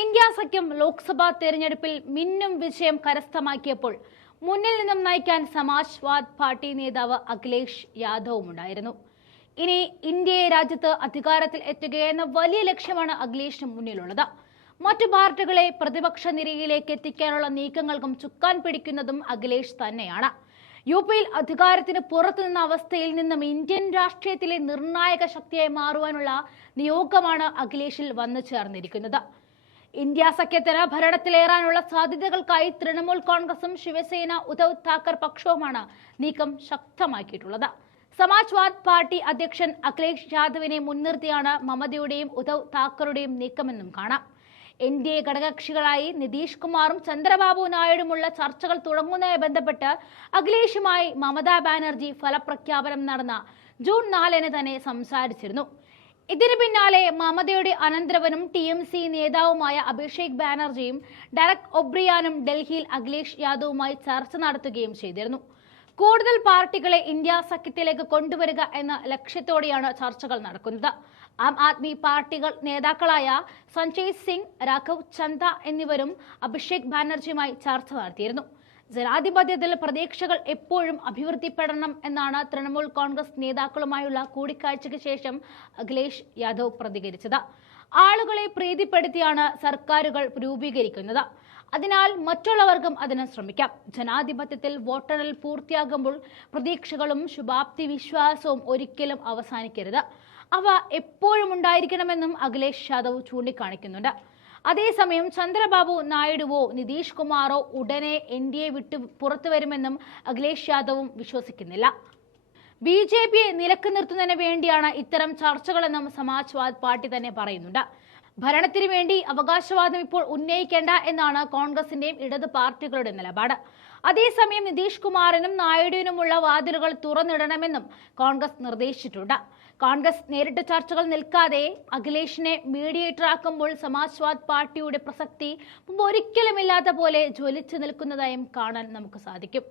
India സഖ്യം ലോക്സഭാ തെരഞ്ഞെടുപ്പിൽ മിന്നും വിജയം കരസ്ഥമാക്കിയപ്പോൾ മുന്നിൽ നിന്നും നയിക്കാൻ സമാജ്വാദ് പാർട്ടി നേതാവ് അഖിലേഷ് യാദവും ഉണ്ടായിരുന്നു. ഇനി ഇന്ത്യയെ രാജ്യത്ത് അധികാരത്തിൽ എത്തുക എന്ന വലിയ ലക്ഷ്യമാണ് അഖിലേഷിന് മുന്നിലുള്ളത്. മറ്റു പാർട്ടികളെ പ്രതിപക്ഷ നിരയിലേക്ക് എത്തിക്കാനുള്ള നീക്കങ്ങൾക്കും ചുക്കാൻ പിടിക്കുന്നതും അഖിലേഷ് തന്നെയാണ്. യു പിയിൽ അധികാരത്തിന് പുറത്തുനിന്ന അവസ്ഥയിൽ നിന്നും ഇന്ത്യൻ രാഷ്ട്രീയത്തിലെ നിർണായക ശക്തിയായി മാറുവാനുള്ള നിയോഗമാണ് അഖിലേഷിൽ വന്നു ചേർന്നിരിക്കുന്നത്. ഇന്ത്യ സഖ്യത്തിന് ഭരണത്തിലേറാനുള്ള സാധ്യതകൾക്കായി തൃണമൂൽ കോൺഗ്രസും ശിവസേന ഉദ്ധവ് താക്കർ പക്ഷവുമാണ് നീക്കം ശക്തമാക്കിയിട്ടുള്ളത്. സമാജ്വാദ് പാർട്ടി അധ്യക്ഷൻ അഖിലേഷ് യാദവിനെ മുൻനിർത്തിയാണ് മമതയുടെയും ഉദ്ധവ് താക്കറുടെയും നീക്കമെന്നും കാണാം. എൻ ഡി എ ഘടകകക്ഷികളായി നിതീഷ് കുമാറും ചന്ദ്രബാബു നായിഡുമുള്ള ചർച്ചകൾ തുടങ്ങുന്നതുമായി ബന്ധപ്പെട്ട് അഖിലേഷുമായി മമതാ ബാനർജി ഫലപ്രഖ്യാപനം നടന്ന ജൂൺ നാലിന് തന്നെ സംസാരിച്ചിരുന്നു. ഇതിനു പിന്നാലെ മമതയുടെ അനന്തരവനും ടി എം സി നേതാവുമായ അഭിഷേക് ബാനർജിയും ഡറക് ഒബ്രിയാനും ഡൽഹിയിൽ അഖിലേഷ് യാദവുമായി ചർച്ച നടത്തുകയും ചെയ്തിരുന്നു. കൂടുതൽ പാർട്ടികളെ ഇന്ത്യ സഖ്യത്തിലേക്ക് കൊണ്ടുവരിക എന്ന ലക്ഷ്യത്തോടെയാണ് ചർച്ചകൾ നടക്കുന്നത്. ആം ആദ്മി പാർട്ടികൾ നേതാക്കളായ സഞ്ജയ് സിംഗ് രാഘവ് ചന്ദ എന്നിവരും അഭിഷേക് ബാനർജിയുമായി ചർച്ച നടത്തിയിരുന്നു. ജനാധിപത്യത്തിൽ പ്രതീക്ഷകൾ എപ്പോഴും അഭിവൃദ്ധിപ്പെടണം എന്നാണ് തൃണമൂൽ കോൺഗ്രസ് നേതാക്കളുമായുള്ള കൂടിക്കാഴ്ചയ്ക്ക് ശേഷം അഖിലേഷ് യാദവ് പ്രതികരിച്ചത്. ആളുകളെ പ്രീതിപ്പെടുത്തിയാണ് സർക്കാരുകൾ രൂപീകരിക്കുന്നത്. അതിനാൽ മറ്റുള്ളവർക്കും അതിന് ശ്രമിക്കാം. ജനാധിപത്യത്തിൽ വോട്ടെണ്ണൽ പൂർത്തിയാകുമ്പോൾ പ്രതീക്ഷകളും ശുഭാപ്തി വിശ്വാസവും ഒരിക്കലും അവസാനിക്കരുത്. അവ എപ്പോഴും ഉണ്ടായിരിക്കണമെന്നും അഖിലേഷ് യാദവ് ചൂണ്ടിക്കാണിക്കുന്നുണ്ട്. അതേസമയം ചന്ദ്രബാബു നായിഡുവോ നിതീഷ് കുമാറോ ഉടനെ എൻ ഡി എ വിട്ട് പുറത്തു വരുമെന്നും അഖിലേഷ് യാദവും വിശ്വസിക്കുന്നില്ല. ബി ജെ പിയെ നിലയ്ക്ക് നിർത്തുന്നതിന് വേണ്ടിയാണ് ഇത്തരം ചർച്ചകളെന്നും സമാജ്വാദ് പാർട്ടി തന്നെ പറയുന്നുണ്ട്. ഭരണത്തിന് വേണ്ടി അവകാശവാദം ഇപ്പോൾ ഉന്നയിക്കേണ്ട എന്നാണ് കോൺഗ്രസിന്റെയും ഇടത് പാർട്ടികളുടെ നിലപാട്. അതേസമയം നിതീഷ് കുമാറിനും നായിഡുവിനുമുള്ള വാതിലുകൾ തുറന്നിടണമെന്നും കോൺഗ്രസ് നിർദ്ദേശിച്ചിട്ടുണ്ട്. കോൺഗ്രസ് നേരിട്ട് ചർച്ചകൾ നിൽക്കാതെ അഖിലേഷിനെ മീഡിയേറ്ററാക്കുമ്പോൾ സമാജ്വാദ് പാർട്ടിയുടെ പ്രസക്തി മുമ്പ് ഒരിക്കലുമില്ലാത്ത പോലെ ജ്വലിച്ചു നിൽക്കുന്നതായും കാണാൻ നമുക്ക് സാധിക്കും.